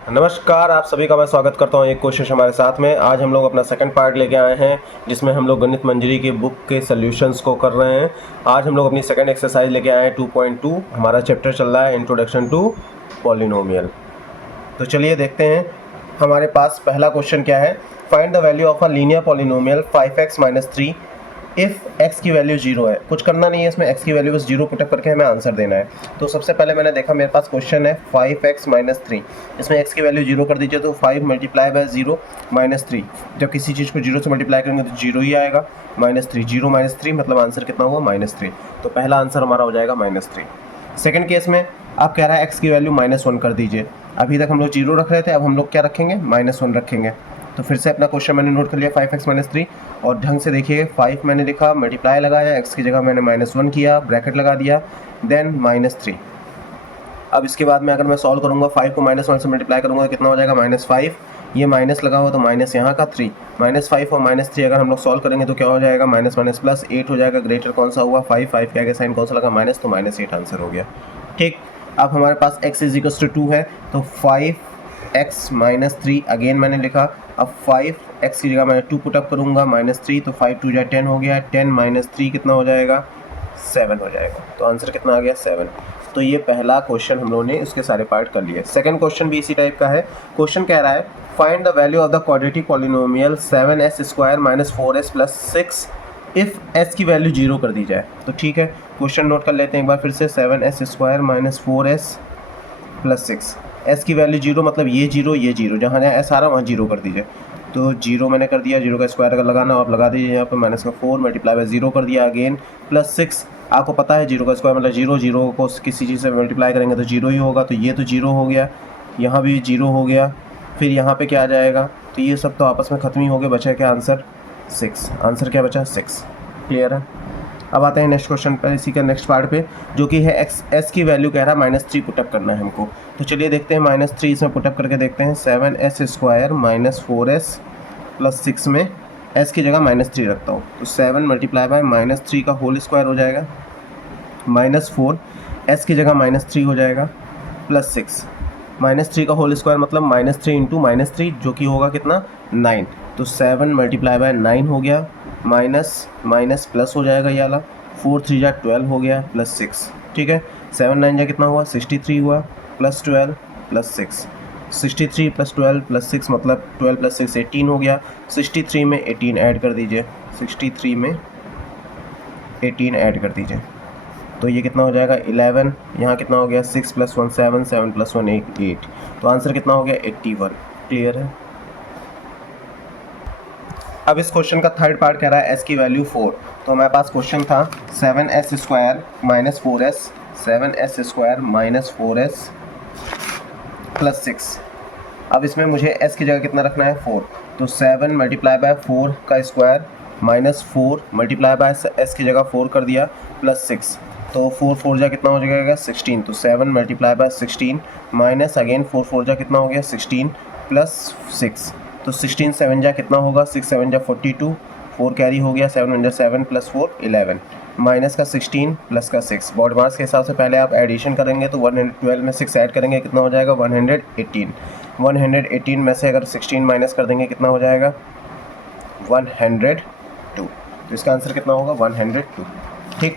नमस्कार, आप सभी का मैं स्वागत करता हूं एक कोशिश हमारे साथ में। आज हम लोग अपना सेकंड पार्ट लेके आए हैं जिसमें हम लोग गणित मंजरी की बुक के सॉल्यूशंस को कर रहे हैं। आज हम लोग अपनी सेकंड एक्सरसाइज लेके आए हैं 2.2। हमारा चैप्टर चल रहा है इंट्रोडक्शन टू पॉलिनोमियल। तो चलिए देखते हैं हमारे पास पहला क्वेश्चन क्या है। Find the value of a linear polynomial 5x - 3 if x की वैल्यू 0 है। कुछ करना नहीं है इसमें, x की वैल्यू बस 0 पुटअप करके हमें आंसर देना है। तो सबसे पहले मैंने देखा मेरे पास क्वेश्चन है 5x - 3, इसमें x की वैल्यू 0 कर दीजिए। तो 5 × 0 - 3, जब किसी चीज़ को 0 से मल्टीप्लाई करेंगे तो 0 ही आएगा। -3, 0 - 3 मतलब आंसर कितना हुआ -3। तो पहला आंसर हमारा हो जाएगा -3। सेकेंड केस में आप कह रहा है x की वैल्यू -1 कर दीजिए। अभी तक हम लोग 0 रख रहे थे, अब हम लोग क्या रखेंगे, -1 रखेंगे। तो फिर से अपना क्वेश्चन मैंने नोट कर लिया 5x - 3, और ढंग से देखिए 5 मैंने लिखा, मल्टीप्लाई लगाया, x की जगह मैंने -1 किया, ब्रैकेट लगा दिया, देन -3। अब इसके बाद में अगर मैं सॉल्व करूंगा 5 को -1 से मल्टीप्लाई करूंगा तो कितना हो जाएगा -5, ये माइनस लगा हुआ तो माइनस यहाँ का 3, -5 और -3 अगर हम लोग सॉल्व करेंगे तो क्या हो जाएगा, माइनस माइनस प्लस 8 हो जाएगा। ग्रेटर कौन सा हुआ, 5 के आगे साइन कौन सा लगा, माइनस, तो -8 आंसर हो गया। ठीक, अब हमारे पास x = 2 है तो 5x - 3 अगेन मैंने लिखा। अब 5x की जगह मैं 2 पुटअप करूँगा, -3, तो 5 × 2 = 10 हो गया। 10 - 3 कितना हो जाएगा, 7 हो जाएगा। तो आंसर कितना आ गया, 7। तो ये पहला क्वेश्चन हम लोगों ने इसके सारे पार्ट कर लिए। सेकंड क्वेश्चन भी इसी टाइप का है। क्वेश्चन कह रहा है find the value of the quadratic polynomial 7s² - 4s + 6 if s की वैल्यू 0 कर दी जाए। तो ठीक है, क्वेश्चन नोट कर लेते हैं एक बार फिर से। 7s² - 4s + 6, s की वैल्यू 0 मतलब ये 0, जहाँ जहाँ s आ रहा है वहाँ 0 कर दीजिए। तो 0 मैंने कर दिया, 0 का स्क्वायर अगर लगाना आप लगा दीजिए यहाँ पे, -4 × 0 कर दिया अगेन, +6। आपको पता है 0 का स्क्वायर मतलब 0, 0 को किसी चीज़ से मल्टीप्लाई करेंगे तो 0 ही होगा। तो ये तो 0 हो गया, यहाँ भी 0 हो गया, फिर यहाँ पे क्या आ जाएगा, तो ये सब तो आपस में ख़त्म ही हो गए। बचा क्या आंसर, 6। आंसर क्या बचा, 6। क्लियर है। अब आते हैं नेक्स्ट क्वेश्चन पर, इसी का नेक्स्ट पार्ट पे, जो कि है s की वैल्यू कह रहा है -3 पुटअप करना है हमको। तो चलिए देखते हैं -3 इसमें पुटअप करके देखते हैं। 7s² - 4s + 6 में s की जगह -3 रखता हूँ तो 7 × -3 का होल स्क्वायर हो जाएगा, -4, s की जगह -3 हो जाएगा, +6। -3 का होल स्क्वायर मतलब -3 × -3 जो कि होगा कितना, 9। तो 7 × 9 हो गया, माइनस माइनस प्लस हो जाएगा ये वाला, 4 × 3 = 12 हो गया, +6। ठीक है, 7 × 9 कितना हुआ, 63 हुआ, +12 +6। 63 + 12 +6 मतलब 12 + 6 18 हो गया। 63 में 18 ऐड कर दीजिए, 63 में 18 ऐड कर दीजिए तो ये कितना हो जाएगा, 11। यहाँ कितना हो गया, 6 + 1 7, 7 + 1 8। तो आंसर कितना हो गया, 81। क्लियर है। अब इस क्वेश्चन का थर्ड पार्ट कह रहा है s की वैल्यू 4। तो हमारे पास क्वेश्चन था 7s² - 4s, 7s² - 4s + 6। अब इसमें मुझे s की जगह कितना रखना है, 4। तो 7 × 4 का स्क्वायर, -4 × s की जगह 4 कर दिया, +6। तो 4 4 जा कितना हो जाएगा, 16। तो 7 × 16 माइनस अगेन 4 4 जा कितना हो गया, 16 + 6। तो 16 7 जा कितना होगा, 6 7 जा 42, 4 कैरी हो गया, 7 1 जा 7 + 4 11, माइनस का 16 प्लस का 6। बॉड मास के हिसाब से पहले आप एडिशन करेंगे तो 112 में 6 ऐड करेंगे कितना हो जाएगा, 118। 118 में से अगर 16 माइनस कर देंगे कितना हो जाएगा, 102। तो इसका आंसर कितना होगा, 102। ठीक,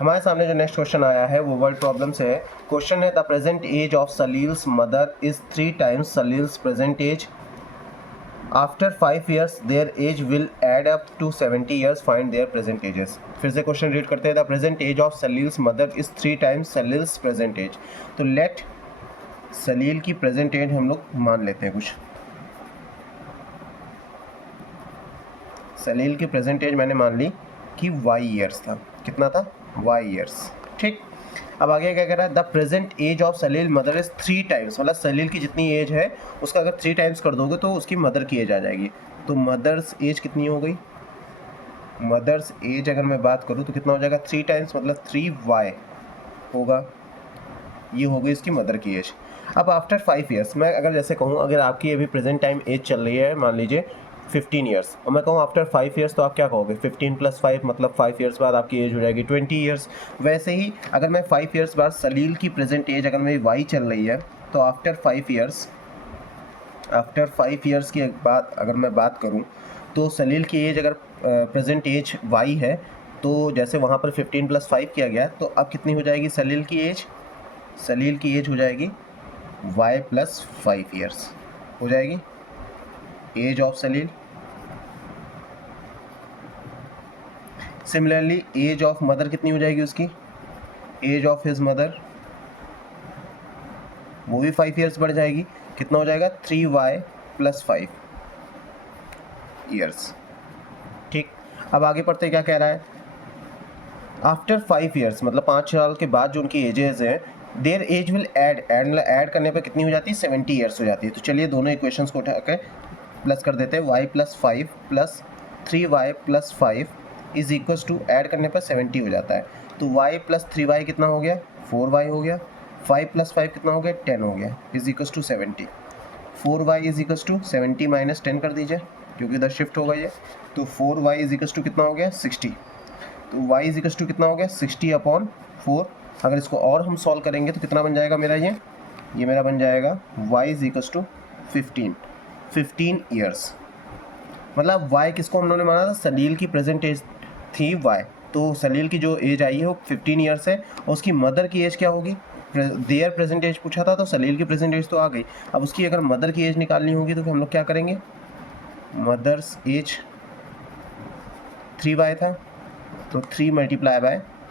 हमारे सामने जो नेक्स्ट क्वेश्चन आया है वो वर्ड प्रॉब्लम से है। क्वेश्चन है the present age of Salil's mother is 3 times Salil's present age. After 5 years their age will add up to 70 years, find their present ages। फिर से क्वेश्चन रीड करते हैं। The present age of Salil's mother is 3 times Salil's present age. तो let Salil की present as हम लोग मान लेते हैं कुछ। सलील की प्रेजेंट एज मैंने मान ली कि y ईयर्स था। कितना था, y ईयर्स। ठीक, अब आगे क्या कह रहा है, the present age of Salil mother is 3 times, मतलब सलील की जितनी एज है उसका अगर 3 टाइम्स कर दोगे तो उसकी मदर की एज आ जाएगी। तो मदर्स एज कितनी हो गई, मदर्स एज अगर मैं बात करूँ तो कितना हो जाएगा, 3 टाइम्स मतलब 3y होगा, ये हो गई इसकी मदर की एज। अब आफ्टर 5 years मैं अगर जैसे कहूँ, अगर आपकी अभी प्रेजेंट टाइम एज चल रही है मान लीजिए 15 years, और मैं कहूँ आफ्टर 5 years, तो आप क्या कहोगे, 15 + 5 मतलब 5 years बाद आपकी एज हो जाएगी 20 years। वैसे ही अगर मैं 5 years बाद सलील की प्रेजेंट एज अगर मेरी y चल रही है तो आफ्टर 5 years आफ्टर 5 ईयर्स की बात अगर मैं बात करूं तो सलील की एज अगर प्रेजेंट एज y है तो जैसे वहां पर 15 + 5 किया गया, तो अब कितनी हो जाएगी सलील की एज? सलील की एज हो जाएगी y + 5 ईयर्स हो जाएगी age of Salil. Similarly age of mother कितनी हो जाएगी उसकी? एज ऑफ हिज मदर वो भी 5 ईयर्स बढ़ जाएगी। कितना हो जाएगा? 3y + 5 years. ठीक, अब आगे पढ़ते क्या कह रहा है? आफ्टर 5 ईयर्स मतलब 5 साल के बाद जो उनकी एजेस हैं, देयर एज विल ऐड करने पर कितनी हो जाती है? 70 ईयर्स हो जाती है। तो चलिए दोनों इक्वेशंस को उठा के प्लस कर देते हैं। y + 5 + 3y + 5 is equal to add करने पर 70 हो जाता है। तो y + 3y कितना हो गया? 4y हो गया। 5 + 5 कितना हो गया? 10 हो गया is equal to 70। 4y is equal to 70 - 10 कर दीजिए क्योंकि इधर शिफ्ट हो गई है। तो 4y इज इक्वल टू कितना हो गया? 60। तो y इज इक्वल टू कितना हो गया? 60/4। अगर इसको और हम सॉल्व करेंगे तो कितना बन जाएगा मेरा? ये मेरा बन जाएगा y is equal to 15 years. मतलब y किसको हम लोगों ने माना था? सलील की प्रेजेंट एज थी y, तो सलील की जो एज आई है वो 15 ईयर्स है। और उसकी मदर की एज क्या होगी? देयर प्रेजेंट एज पूछा था तो सलील की प्रेजेंट एज तो आ गई। अब उसकी अगर मदर की एज निकालनी होगी तो हम लोग क्या करेंगे? मदर्स एज 3y था तो 3 ×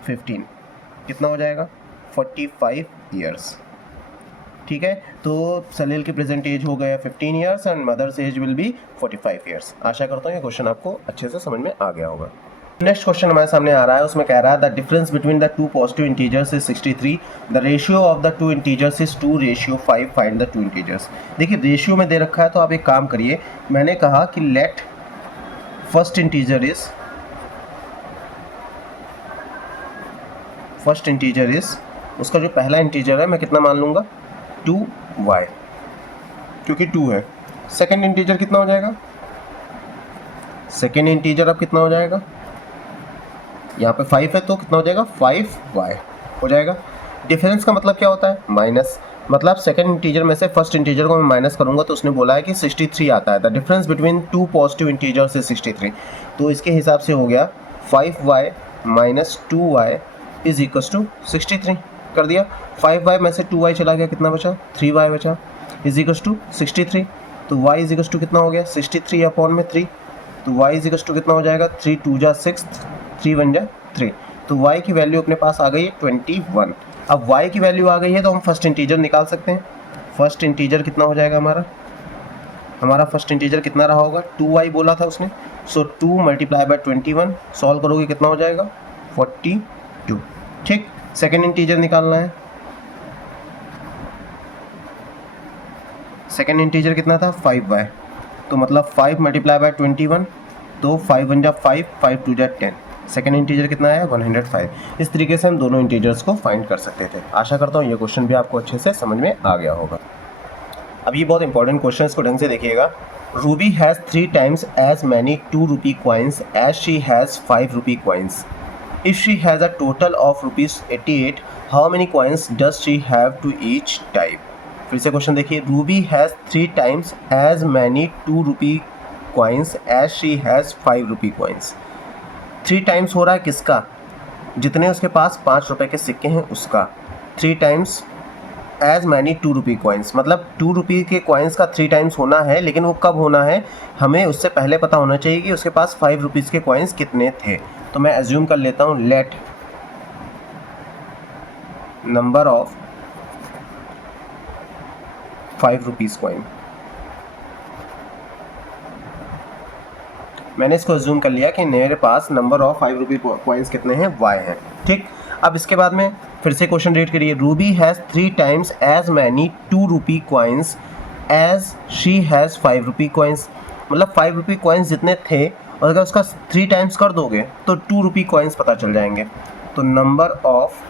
15 कितना हो जाएगा? 45 ईयर्स। ठीक है, तो सलील की प्रेजेंट एज हो गया 15 years and mother's age will be 45 years. आशा करता हूँ ये क्वेश्चन आपको अच्छे से समझ में आ गया होगा। नेक्स्ट क्वेश्चन हमारे सामने आ रहा है, उसमें कह रहा है the difference between the two positive integers is 63, the ratio of the two integers is 2:5, find the two integers. देखिए रेशियो में दे रखा है तो आप एक काम करिए, मैंने कहा कि लेट फर्स्ट इंटीजर इज उसका जो पहला इंटीजर है मैं कितना मान लूँगा? 2y क्योंकि 2 है। सेकेंड इंटीजर कितना हो जाएगा? सेकेंड इंटीजर अब कितना हो जाएगा? यहाँ पे 5 है तो कितना हो जाएगा? 5y हो जाएगा। डिफरेंस का मतलब क्या होता है? माइनस, मतलब सेकेंड इंटीजर में से फर्स्ट इंटीजर को मैं माइनस करूँगा तो उसने बोला है कि 63 आता है। The difference between two positive integers is 63। तो इसके हिसाब से हो गया 5y - 2y is equal to 63 कर दिया। 5y में से 2y चला गया, कितना बचा? 3y बचा इज इक्वल टू 63। तो y इज इक्वल टू कितना हो गया? 63/3। तो y इज इक्वल टू कितना हो जाएगा? 3 × 2 = 6, 3 × 1 = 3। तो y की वैल्यू अपने पास आ गई है 21। अब y की वैल्यू आ गई है तो हम फर्स्ट इंटीजर निकाल सकते हैं। फर्स्ट इंटीजर कितना हो जाएगा हमारा फर्स्ट इंटीजर कितना रहा होगा? 2y बोला था उसने। सो 2 × 21 सॉल्व करोगे कितना हो जाएगा? 42। ठीक, सेकेंड इंटीजर निकालना है। सेकेंड इंटीजर कितना था? 5y। तो मतलब 5 × 21 तो 5 × 1 = 5, 5 × 2 = 10। सेकेंड इंटीजर कितना है? 105। इस तरीके से हम दोनों इंटीजर्स को फाइंड कर सकते थे। आशा करता हूँ ये क्वेश्चन भी आपको अच्छे से समझ में आ गया होगा। अब ये बहुत इंपॉर्टेंट क्वेश्चन, इसको ढंग से देखिएगा। Ruby has 3 times as many 2 rupee coins as she has 5 rupee coins. If she has a total of rupees 88, how many coins does she have to each type? फिर से क्वेश्चन देखिए। Ruby has 3 times as many 2 rupee coins as she has 5 rupee coins. 3 times हो रहा है किसका? जितने उसके पास 5 रुपए के सिक्के हैं उसका। 3 times as many 2 rupee coins, मतलब 2 रुपी के कॉइन्स का 3 टाइम्स होना है, लेकिन वो कब होना है हमें उससे पहले पता होना चाहिए कि उसके पास 5 रुपीज़ के कॉइन्स कितने थे। तो मैं एज्यूम कर लेता हूँ let number of 5 rupees coin. मैंने इसको एज्यूम कर लिया कि मेरे पास नंबर ऑफ 5 रुपी कॉइन्स कितने हैं? y हैं। ठीक, अब इसके बाद में फिर से क्वेश्चन रीड करिए। Ruby has 3 times as many 2 rupee coins as she has 5 rupee coins, मतलब 5 रुपी कॉइन्स जितने थे और अगर उसका 3 टाइम्स कर दोगे तो 2 रुपी कॉइन्स पता चल जाएंगे। तो नंबर ऑफ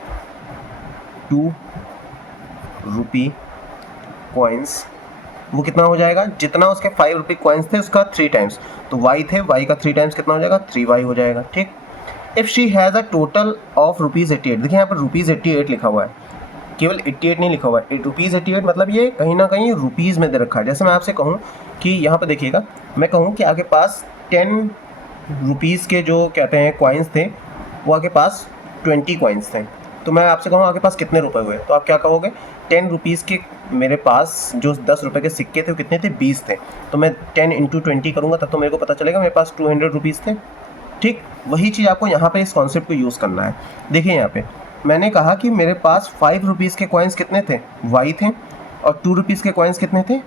2 रुपी कॉइन्स वो कितना हो जाएगा? जितना उसके 5 रुपी कॉइन्स थे उसका 3 टाइम्स, तो y थे, y का 3 टाइम्स कितना हो जाएगा? 3y हो जाएगा। ठीक, if she has a total of rupees 88, देखिए यहाँ पर रुपीज़ 88 लिखा हुआ है, केवल 88 नहीं लिखा हुआ है, ₹88 मतलब ये कहीं ना कहीं रुपीज़ में दे रखा है। जैसे मैं आपसे कहूँ कि यहाँ पर देखिएगा, मैं कहूँ कि आपके पास 10 रुपीज़ के जो कहते हैं कॉइन्स थे, वो आपके पास 20 कॉइन्स थे। तो मैं आपसे कहूँ आपके पास कितने रुपए हुए, तो आप क्या कहोगे, 10 रुपीज़ के मेरे पास जो 10 रुपये के सिक्के थे वो कितने थे, 20 थे। तो मैं 10 × 20 करूँगा तब तो मेरे को पता चलेगा मेरे पास 200 रुपीज़ थे। ठीक, वही चीज़ आपको यहाँ पे इस कॉन्सेप्ट को यूज़ करना है। देखिए यहाँ पे मैंने कहा कि मेरे पास 5 रुपीज़ के कॉइन्स कितने थे, y थे, और 2 रुपीज़ के कॉइन्स कितने थे,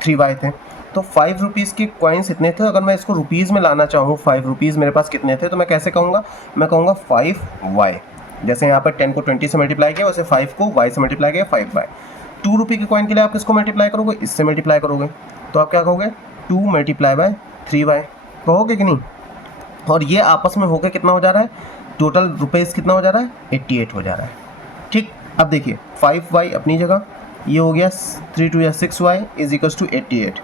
3y थे। तो 5 रुपीज़ के कॉइन्स इतने थे, अगर मैं इसको रुपीज़ में लाना चाहूँ 5 रुपीज़ मेरे पास कितने थे, तो मैं कैसे कहूँगा, मैं कहूँगा 5y। जैसे यहाँ पर 10 को 20 से मल्टीप्लाई किया, वैसे 5 को y से मल्टीप्लाई किया, 5y। 2 रुपये के कॉइन के लिए आप किसको मल्टीप्लाई करोगे, इससे मल्टीप्लाई करोगे, तो आप क्या कहोगे, 2 × 3y कहोगे कि नहीं। और ये आपस में होकर कितना हो जा रहा है, टोटल रुपीज़ कितना हो जा रहा है, 88 हो जा रहा है। ठीक, अब देखिए 5y अपनी जगह, ये हो गया 3 × 2 = 6y = 88।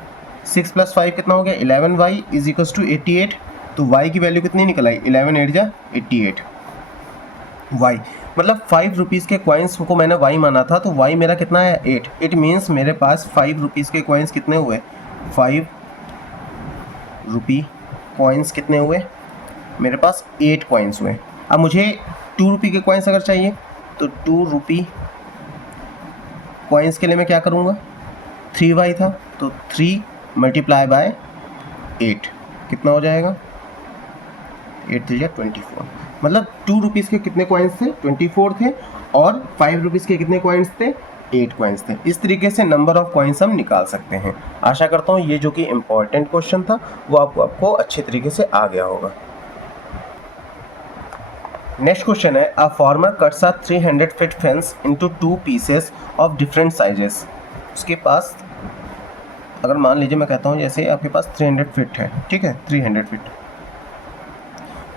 6 + 5 कितना हो गया, 11y = 88। तो y की वैल्यू कितनी निकल आई, 11 × 8 = 88 y। मतलब 5 रुपीज़ के कॉइन्स को मैंने y माना था, तो y मेरा कितना है, 8। इट मीन्स मेरे पास 5 रुपीज़ के कॉइन्स कितने हुए, 5 रुपी कॉइन्स कितने हुए, मेरे पास 8 कॉइन्स हुए। अब मुझे 2 रुपये के कॉइन्स अगर चाहिए, तो 2 रुपी कॉइन्स के लिए मैं क्या करूँगा, 3y था, तो 3 × 8 कितना हो जाएगा, 8 × 3 = 24। मतलब 2 रुपीज़ के कितने कॉइन्स थे, 24 थे, और 5 रुपीज़ के कितने कॉइन्स थे, 8 कॉइन्स थे। इस तरीके से नंबर ऑफ कॉइन्स हम निकाल सकते हैं। आशा करता हूँ ये जो कि इम्पॉर्टेंट क्वेश्चन था वो आपको अच्छे तरीके से आ गया होगा। नेक्स्ट क्वेश्चन है, a farmer cuts a 300 feet fence into 2 pieces of different sizes. उसके पास अगर मान लीजिए मैं कहता हूँ जैसे आपके पास 300 फीट है, ठीक है, 300 फीट,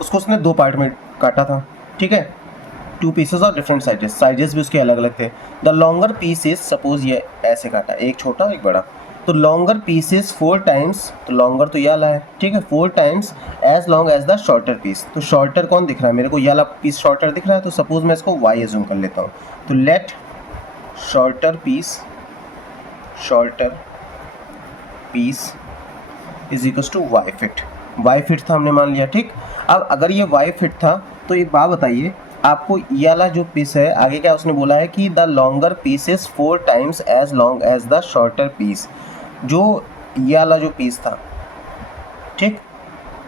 उसको उसने 2 पार्ट में काटा था, ठीक है, 2 pieces of different sizes, sizes भी उसके अलग अलग थे। द लॉन्गर पीसेस, सपोज ये ऐसे काटा, एक छोटा एक बड़ा, तो लॉन्गर पीसेस 4 टाइम्स, तो लॉन्गर तो ये वाला है, ठीक है, 4 times as long as the shorter piece. तो शॉर्टर कौन दिख रहा है मेरे को, ये वाला पीस शॉर्टर दिख रहा है, तो सपोज मैं इसको y एज्यूम कर लेता हूँ। तो let shorter piece is equal to y feet. y feet था हमने मान लिया, ठीक। अब अगर ये y फिट था तो एक बात बताइए आपको, ये वाला जो पीस है आगे क्या उसने बोला है कि the longer piece is 4 times as long as the shorter piece. जो ये वाला जो पीस था, ठीक,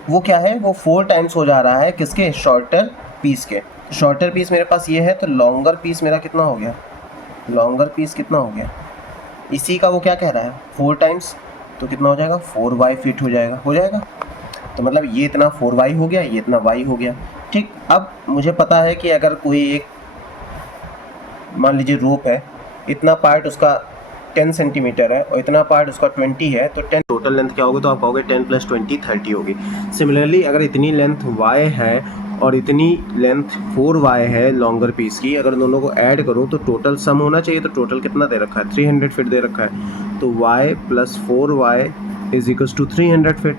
वो क्या है, वो 4 टाइम्स हो जा रहा है किसके, शॉर्टर पीस के। शॉर्टर पीस मेरे पास ये है, तो लॉन्गर पीस मेरा कितना हो गया, लॉन्गर पीस कितना हो गया, इसी का वो क्या कह रहा है 4 टाइम्स, तो कितना हो जाएगा 4y फिट हो जाएगा। तो मतलब ये इतना 4y हो गया, ये इतना y हो गया, ठीक। अब मुझे पता है कि अगर कोई एक मान लीजिए रोप है, इतना पार्ट उसका 10 सेंटीमीटर है और इतना पार्ट उसका 20 है, तो 10 टोटल लेंथ क्या होगी, तो आप कहोगे 10 + 20 30 होगी। सिमिलरली अगर इतनी लेंथ y है और इतनी लेंथ 4y है लॉन्गर पीस की, अगर दोनों को ऐड करो तो टोटल सम होना चाहिए। तो टोटल कितना दे रखा है, 300 फीट दे रखा है, तो y + 4y = 300 फीट।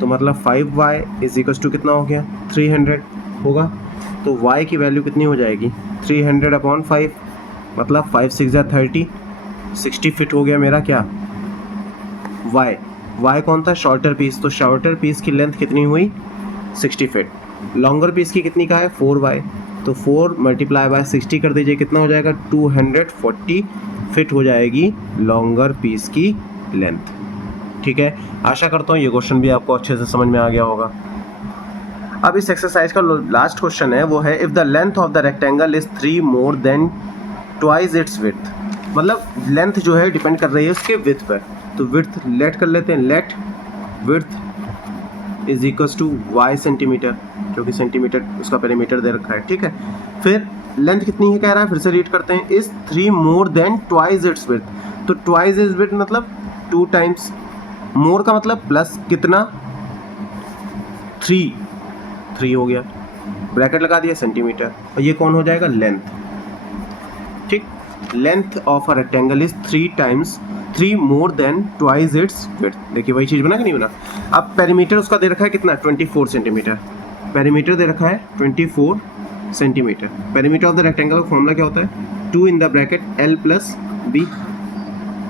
तो मतलब 5y = कितना हो गया, 300 होगा। तो y की वैल्यू कितनी हो जाएगी, 300/5, मतलब 5 × 6 = 30, 60 फीट हो गया मेरा क्या, y कौन था, शॉर्टर पीस। तो शॉर्टर पीस की लेंथ कितनी हुई, 60 फीट। लॉन्गर पीस की कितनी का है, 4y, तो 4 × 60 कर दीजिए, कितना हो जाएगा, 240 फिट हो जाएगी लॉन्गर पीस की लेंथ। ठीक है, आशा करता हूँ ये क्वेश्चन भी आपको अच्छे से समझ में आ गया होगा। अब इस एक्सरसाइज का लास्ट क्वेश्चन है, वो है if the length of the rectangle is 3 more than twice its width। मतलब लेंथ जो है डिपेंड कर रही है उसके विड्थ पर। तो विड्थ लेट कर लेते हैं, let width is equals to y centimetre, क्योंकि सेंटीमीटर उसका पेरीमीटर दे रखा है, ठीक है। फिर लेंथ कितनी है कह रहा है, फिर से रीड करते हैं, is 3 more than twice its width। तो twice its width मतलब 2 टाइम्स, मोर का मतलब प्लस कितना, 3 हो गया, ब्रैकेट लगा दिया सेंटीमीटर, और ये कौन हो जाएगा, लेंथ, ठीक। Length of a rectangle is 3 more than twice its width। देखिए वही चीज़ बना कि नहीं बना। अब पेरीमीटर उसका दे रखा है कितना, 24 सेंटीमीटर, पेरीमीटर दे रखा है 24 centimetre. Perimeter of the rectangle का फॉर्मूला क्या होता है, 2 in the bracket L plus B।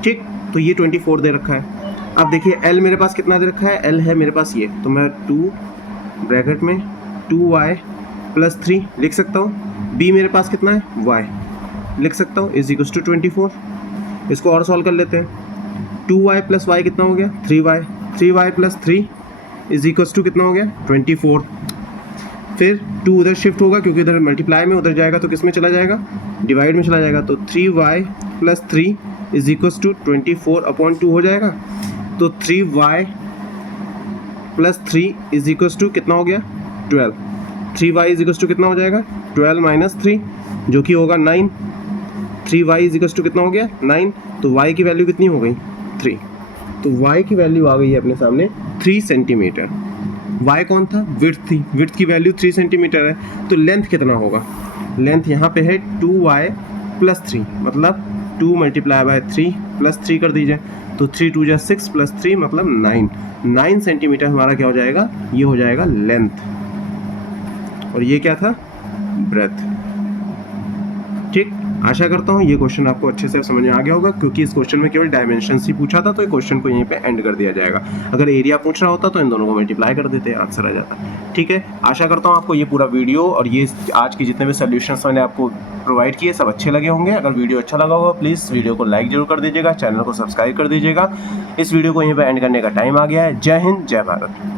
ठीक, तो ये 24 दे रखा है। अब देखिए L मेरे पास कितना दे रखा है, L है मेरे पास ये, तो मैं 2 ब्रैकेट में 2y प्लस 3 लिख सकता हूँ। B मेरे पास कितना है, y लिख सकता हूँ, इज इक्वल्स टू 24। इसको और सॉल्व कर लेते हैं। 2y प्लस y कितना हो गया, 3y, 3y plus 3 is equals to कितना हो गया, 24। फिर 2 उधर शिफ्ट होगा क्योंकि इधर मल्टीप्लाई में, उधर जाएगा तो किस में चला जाएगा, डिवाइड में चला जाएगा, तो 3y plus 3 is equals to 24/2 हो जाएगा। तो 3y plus 3 is equals to कितना हो गया, 12। 3y इज इक्वल्स टू कितना हो जाएगा, 12 माइनस 3 जो कि होगा 9। 3y इज इक्वल्स टू कितना हो गया, 9। तो y की वैल्यू कितनी हो गई, 3। तो y की वैल्यू आ गई है अपने सामने 3 सेंटीमीटर। y कौन था, विड्थ थी, विड्थ की वैल्यू 3 सेंटीमीटर है। तो लेंथ कितना होगा, लेंथ यहाँ पे है 2y प्लस 3, मतलब 2 मल्टीप्लाई बाय 3 प्लस 3 कर दीजिए, तो 3 2 जा 6 प्लस 3 मतलब 9 सेंटीमीटर हमारा क्या हो जाएगा, ये हो जाएगा लेंथ। और ये क्या था, ब्रेथ। ठीक, आशा करता हूँ ये क्वेश्चन आपको अच्छे से समझ में आ गया होगा, क्योंकि इस क्वेश्चन में केवल डायमेंशन ही पूछा था, तो ये क्वेश्चन को यहीं पे एंड कर दिया जाएगा। अगर एरिया पूछ रहा होता तो इन दोनों को मल्टीप्लाई कर देते, आंसर आ जाता। ठीक है, आशा करता हूँ आपको ये पूरा वीडियो और ये आज के जितने भी सोल्यूशंस मैंने आपको प्रोवाइड किए सब अच्छे लगे होंगे। अगर वीडियो अच्छा लगा होगा प्लीज़ वीडियो को लाइक जरूर कर दीजिएगा, चैनल को सब्सक्राइब कर दीजिएगा। इस वीडियो को यहीं पर एंड करने का टाइम आ गया है। जय हिंद, जय भारत।